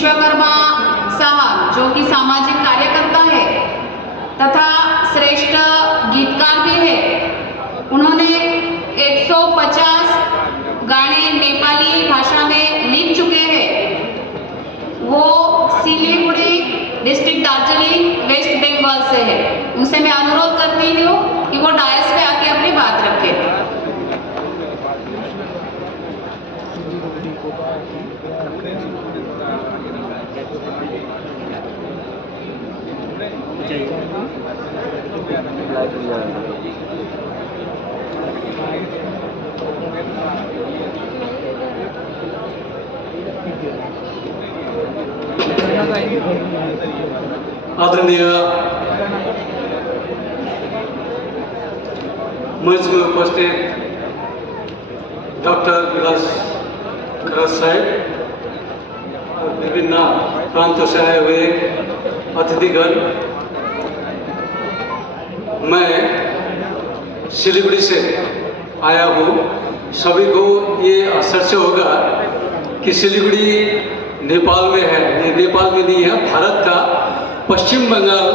विश्वकर्मा साहब जो कि सामाजिक कार्यकर्ता है तथा श्रेष्ठ गीतकार भी है। उन्होंने 150 गाने नेपाली भाषा में लिख चुके हैं। वो सिलीगुड़ी डिस्ट्रिक्ट दार्जिलिंग वेस्ट बंगाल से है। उनसे मैं अनुरोध करती हूँ कि वो डायस पे आके अपनी बात रखें। आदरणीय मंच में उपस्थित डॉक्टर विलास खरस साहब और विभिन्न प्रांतों से आए हुए अतिथिगण, मैं सिलीगुड़ी से आया हूँ। सभी को ये आश्चर्य होगा कि सिलीगुड़ी नेपाल में है। ये नेपाल में नहीं है, भारत का पश्चिम बंगाल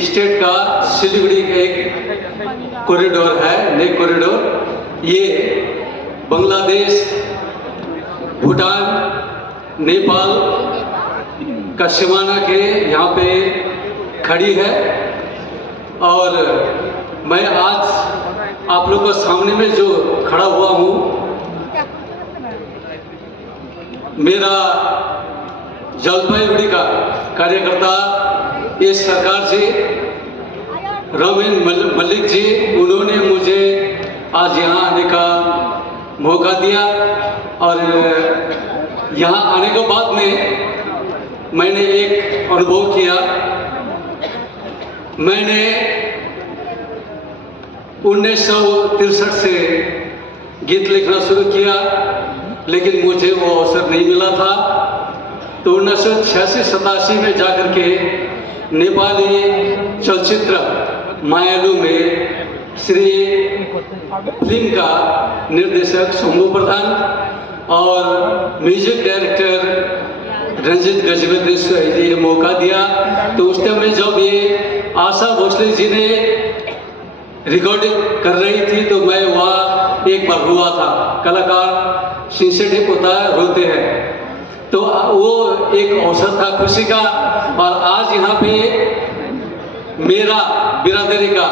स्टेट का सिलीगुड़ी एक कॉरिडोर है, नेक कॉरिडोर। ये बांग्लादेश, भूटान, नेपाल का सीमाना के यहाँ पे खड़ी है। और मैं आज आप लोगों के सामने में जो खड़ा हुआ हूँ, मेरा जलपाईगुड़ी का कार्यकर्ता इस सरकार से रमेन मलिक जी, उन्होंने मुझे आज यहाँ आने का मौका दिया। और यहाँ आने के बाद में मैंने एक अनुभव किया। मैंने 1963 से गीत लिखना शुरू किया, लेकिन मुझे वो अवसर नहीं मिला था। तो 1986-87 में जाकर के नेपाली चलचित्र मायालु में श्री फिल्म का निर्देशक शंभु प्रधान और म्यूजिक डायरेक्टर रंजित गजबे ने ये मौका दिया। तो उस टाइम में जब ये आशा भोसले जी ने रिकॉर्डिंग कर रही थी तो मैं वहाँ एक बार हुआ था। कलाकार सिंसेटिव होता है, रोते हैं। तो वो एक अवसर था खुशी का। और आज यहाँ पे मेरा बिरादरी का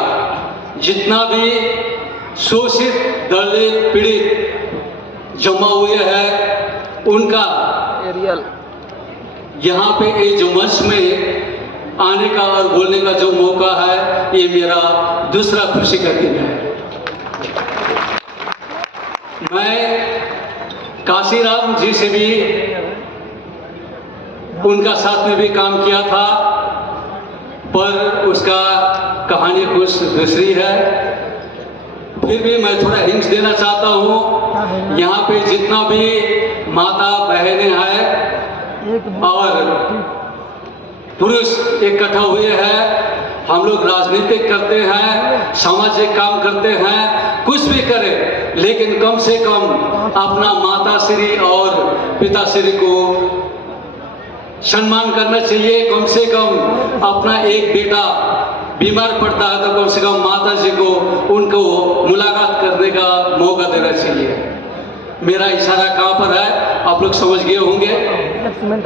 जितना भी शोषित, दलित, पीड़ित जमा हुए हैं, उनका यहाँ पे ये जो मंच में आने का और बोलने का जो मौका है, ये मेरा दूसरा खुशी का दिन है। मैं काशीराम जी से भी उनका साथ में भी काम किया था, पर उसका कहानी कुछ दूसरी है। फिर भी मैं थोड़ा हिंट्स देना चाहता हूँ। यहाँ पे जितना भी माता बहनें हैं और पुरुष इकट्ठा हुए हैं, हम लोग राजनीतिक करते हैं, सामाजिक काम करते हैं, कुछ भी करें, लेकिन कम से कम अपना माता श्री और पिता श्री को सम्मान करना चाहिए। कम से कम अपना एक बेटा बीमार पड़ता है तो कम से कम माता जी को उनको मुलाकात करने का मौका देना चाहिए। मेरा इशारा कहाँ पर है आप लोग समझ गए होंगे।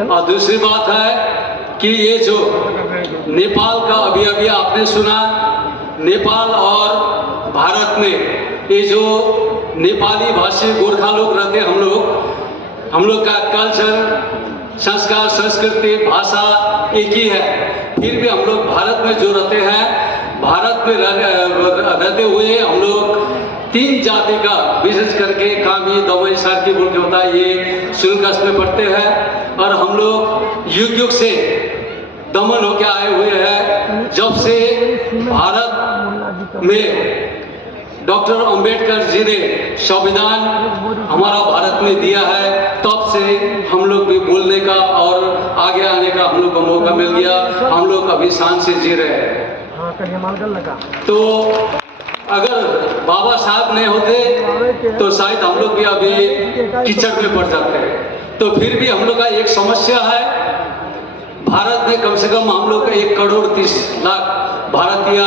और दूसरी बात है कि ये जो नेपाल का अभी अभी आपने सुना, नेपाल और भारत में ये जो नेपाली भाषी गोरखा लोग रहते हैं, हम लोग का कल्चर, संस्कार, संस्कृति, भाषा एक ही है। फिर भी हम लोग भारत में जो रहते हैं, भारत में रहते हुए हम लोग 3 जाति का विशेष करके कामी, दवाई, सारकी बोल के होता है, ये शुल्कास में पढ़ते हैं। और हम लोग युग युग से दमन होकर आए हुए हैं। जब से भारत में डॉक्टर अंबेडकर जी ने संविधान हमारा भारत में दिया है, तब से हम लोग भी बोलने का और आगे आने का हम लोग को मौका मिल गया। हम लोग अभी शान से जी रहे हैं। तो अगर बाबा साहब नहीं होते तो शायद हम लोग भी अभी कीचड़ में पड़ जाते हैं। तो फिर भी हम लोग का एक समस्या है, भारत में कम से कम हम लोग 1 करोड़ 30 लाख भारतीय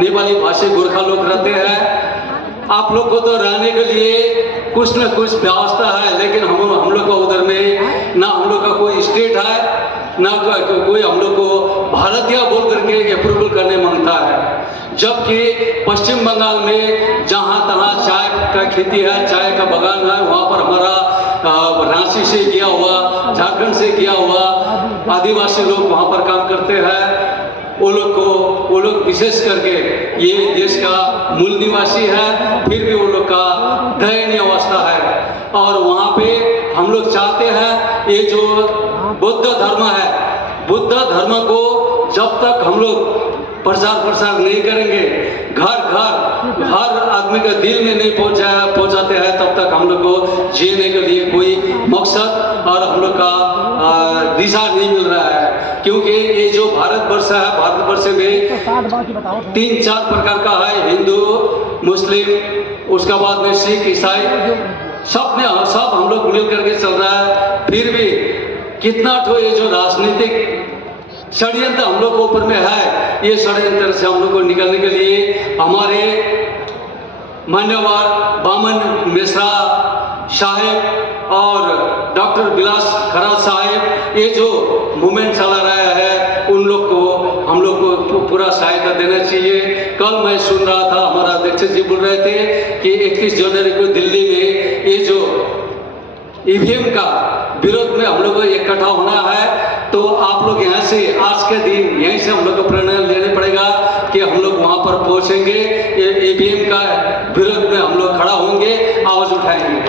नेपाली भाषी गोरखा लोग रहते हैं। आप लोग को तो रहने के लिए कुछ न कुछ व्यवस्था है, लेकिन हम लोग का उधर में ना हम लोग का कोई स्टेट है, ना कोई हम लोग को भारतीय बोल करके अप्रूवल करने मांगता है। जबकि पश्चिम बंगाल में जहाँ तहाँ चाय का खेती है, चाय का बागान है, वहाँ पर हमारा रांची से गया हुआ, झारखंड से गया हुआ आदिवासी लोग वहाँ पर काम करते हैं। वो लोग विशेष करके ये देश का मूल निवासी है, फिर भी वो लोग का दयनीय अवस्था है। और वहाँ पे हम लोग चाहते हैं ये जो बौद्ध धर्म है, बुद्ध धर्म को जब तक हम लोग प्रचार प्रसार नहीं करेंगे, घर घर हर आदमी के दिल में नहीं पहुंचाते हैं, तब तक हम लोग को जीने के लिए कोई मकसद और हम लोग का दिशा नहीं मिल रहा है। क्योंकि ये जो भारतवर्ष है, भारतवर्ष में 3-4 प्रकार का है, हिंदू, मुस्लिम, उसके बाद में सिख, ईसाई, सब हम लोग मिल करके चल रहा है। फिर भी कितना ठो ये जो राजनीतिक षड्यंत्र हम लोग के ऊपर में है, ये षड्यंत्र से हम लोग को निकलने के लिए हमारे मान्यवर बामन मिश्रा साहेब और डॉक्टर विलास खराल साहेब, ये जो मूवमेंट चला रहा है, उन लोग को हम लोग को पूरा सहायता देना चाहिए। कल मैं सुन रहा था, हमारा अध्यक्ष जी बोल रहे थे कि 31 जनवरी को दिल्ली में ये जो ईवीएम का विरोध में हम लोग को इकट्ठा होना है, तो आप लोग यहाँ से आज के दिन यहीं से हम लोग को प्रणय लेने पड़ेगा कि हम लोग वहाँ पर पहुँचेंगे, ईवीएम का विरोध में हम लोग खड़ा होंगे, आवाज उठाएंगे।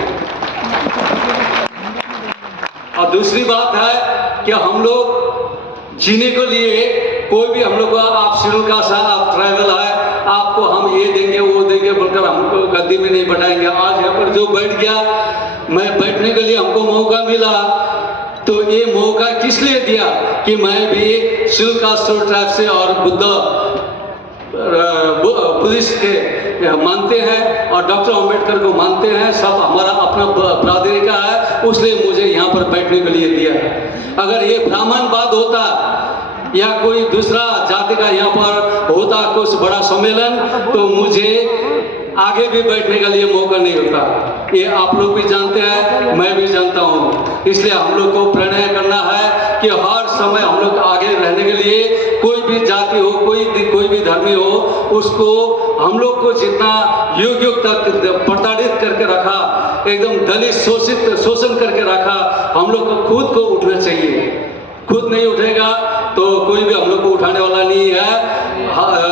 और दूसरी बात है कि हम लोग जीने के लिए कोई भी हम लोग आप शेड्यूल कास्ट है, आप ट्राइबल है, आपको हम ये देंगे वो देंगे बोलकर हमको गद्दी में नहीं बैठाएंगे। आज यहाँ पर जो बैठ गया, मैं बैठने के लिए हमको मौका मिला, तो ये मौका किस लिए दिया कि मैं भी शेड्यूल कास्ट ट्राइब से और बुद्धिस्ट के मानते हैं और डॉक्टर अंबेडकर को मानते हैं, सब हमारा अपना बरादरी का है, उसलिए मुझे यहाँ पर बैठने के लिए दिया। अगर ये ब्राह्मणवाद होता या कोई दूसरा जाति का यहाँ पर होता कुछ बड़ा सम्मेलन, तो मुझे आगे भी बैठने के लिए मौका नहीं होता। ये आप लोग भी जानते हैं, मैं भी जानता हूँ। इसलिए हम लोग को प्रणय करना है कि हर समय हम लोग आगे रहने के लिए, कोई भी जाति हो, कोई भी धर्मी हो, उसको हम लोग को जितना युग युग तक प्रताड़ित करके रखा, एकदम दलित शोषण करके रखा, हम लोग को खुद को उठना चाहिए। खुद नहीं उठेगा तो कोई भी हम लोग को उठाने वाला नहीं है।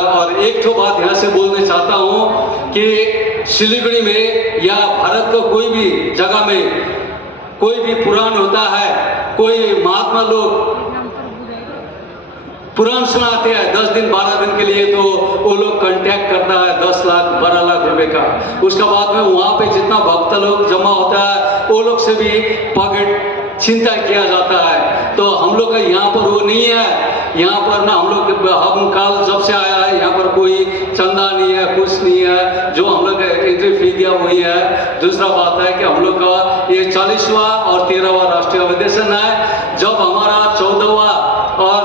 और एक तो बात यहाँ से बोलना चाहता हूँ कि सिलीगुड़ी में या भारत का कोई भी जगह में कोई भी पुराण होता है, कोई महात्मा लोग पुराण सुनाते हैं 10 दिन 12 दिन के लिए, तो वो लोग कांटेक्ट करता है 10 लाख 12 लाख रुपए का। उसके बाद में वहाँ पे जितना भक्त लोग जमा होता है, वो लोग से भी पॉकेट चिंता किया जाता है। तो हम लोग का यहाँ पर वो नहीं है। यहाँ पर ना हम काल जब से आया है, यहाँ पर कोई चंदा नहीं है, कुछ नहीं है, जो हम लोग एंट्री फी दिया हुई है। दूसरा बात है कि हम लोग का ये 40वां और 13वां राष्ट्रीय अधिवेशन है। जब हमारा 14वां और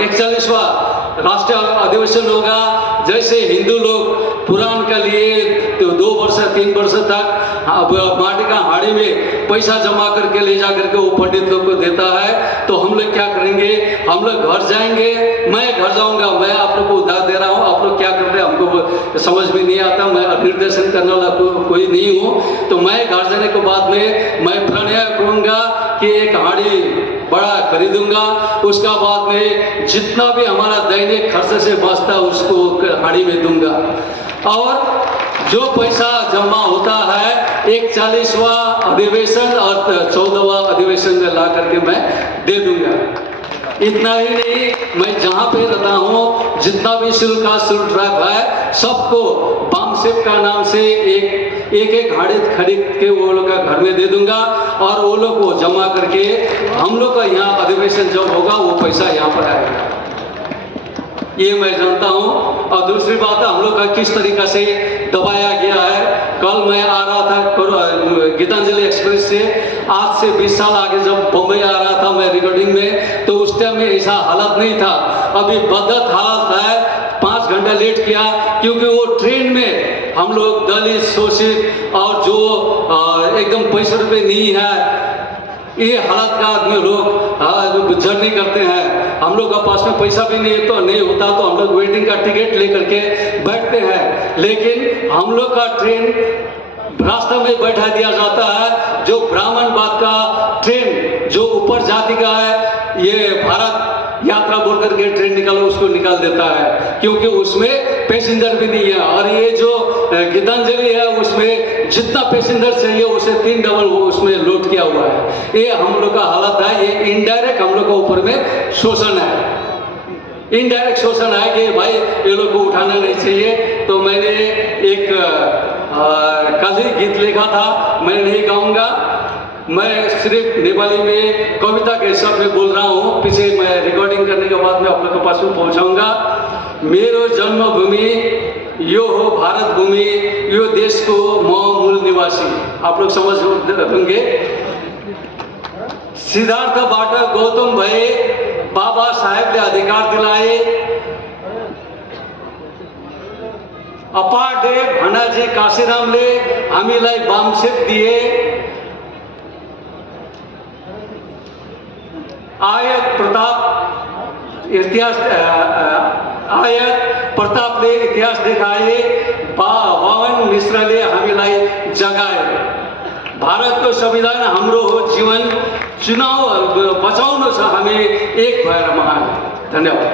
41वां राष्ट्रीय अधिवेशन होगा, जैसे हिंदू लोग पुराण के लिए तो 2 वर्ष 3 वर्ष तक माटी का हाड़ी में पैसा जमा करके ले जा करके वो पंडित लोग को देता है, तो हम लोग क्या करेंगे, हम लोग घर जाएंगे, मैं घर जाऊंगा, मैं आप लोग को उधार दे रहा हूँ, आप लोग क्या करते हैं हमको समझ में नहीं आता, मैं निर्देशन करने वाला कोई नहीं हूँ। तो मैं घर जाने के बाद में मैं प्रणय करूँगा कि एक हाड़ी बड़ा खरीदूंगा, उसका बाद में जितना भी हमारा दैनिक खर्च से बचता है उसको हाड़ी में दूंगा, और जो पैसा जमा होता है एक 40वां अधिवेशन और 14वां अधिवेशन में ला करके मैं दे दूंगा। इतना ही नहीं, मैं जहाँ पे रहता हूँ जितना भी शेड्यूल कास्ट शेड्यूल ट्राइब है, सबको बामसेप का नाम से एक हाड़ी खरीद के वो लोग का घर में दे दूंगा, और वो लोग को जमा करके हम लोग का यहाँ अधिवेशन जब होगा वो पैसा यहाँ पर आएगा। ये मैं जानता हूँ। और दूसरी बात है हम लोग का किस तरीक़ा से दबाया गया है। कल मैं आ रहा था गीतांजलि एक्सप्रेस से, आज से 20 साल आगे जब बम्बई आ रहा था मैं रिकॉर्डिंग में, तो उस टाइम में ऐसा हालत नहीं था। अभी बदत हालत है, 5 घंटा लेट किया क्योंकि वो ट्रेन में हम लोग दलित, शोषित और जो एकदम पैसे रुपये नहीं है, ये हालत का आदमी लोग जर्नी करते हैं। हम लोग का पास में पैसा भी नहीं होता तो हम लोग वेटिंग का टिकट लेकर के बैठते हैं, लेकिन हम लोग का ट्रेन रास्ता में बैठा दिया जाता है। जो ब्राह्मण बात का ट्रेन जो ऊपर जाति का है, ये भारत यात्रा बोल करके ट्रेन निकालो उसको निकाल देता है, क्योंकि उसमें पैसेंजर भी नहीं है। और ये जो गीतांजलि है उसमें जितना पैसेंजर चाहिए उसे 3 डबल वो उसमें लोड किया हुआ है। ये हम लोग का हालत है। ये इनडायरेक्ट हम लोग का ऊपर में शोषण है, इनडायरेक्ट शोषण है कि भाई ये लोग को उठाना नहीं चाहिए। तो मैंने एक कल ही गीत लिखा था, मैं नहीं गाऊंगा, मैं सिर्फ नेपाली में कविता के हिसाब में बोल रहा हूँ। पीछे मैं रिकॉर्डिंग करने के बाद में आप लोग के पास में पहुँचाऊँगा। मेरो जन्मभूमि यो हो भारत भूमि, यो देश को म मूल निवासी। आप लोग समझ होंगे। सिद्धार्थबाट गौतम भए, बाबा साहेबले अधिकार दिलाए, अपाडे भनाजी काशीरामले हामीलाई वामसेप दिए, आयत प्रतापले इतिहास देखाए, वामन मिश्रले हामीलाई जगाए। भारतको संविधान हाम्रो हो जीवन, चुनाव बचाउनु छ हामी एक भएर महान। धन्यवाद।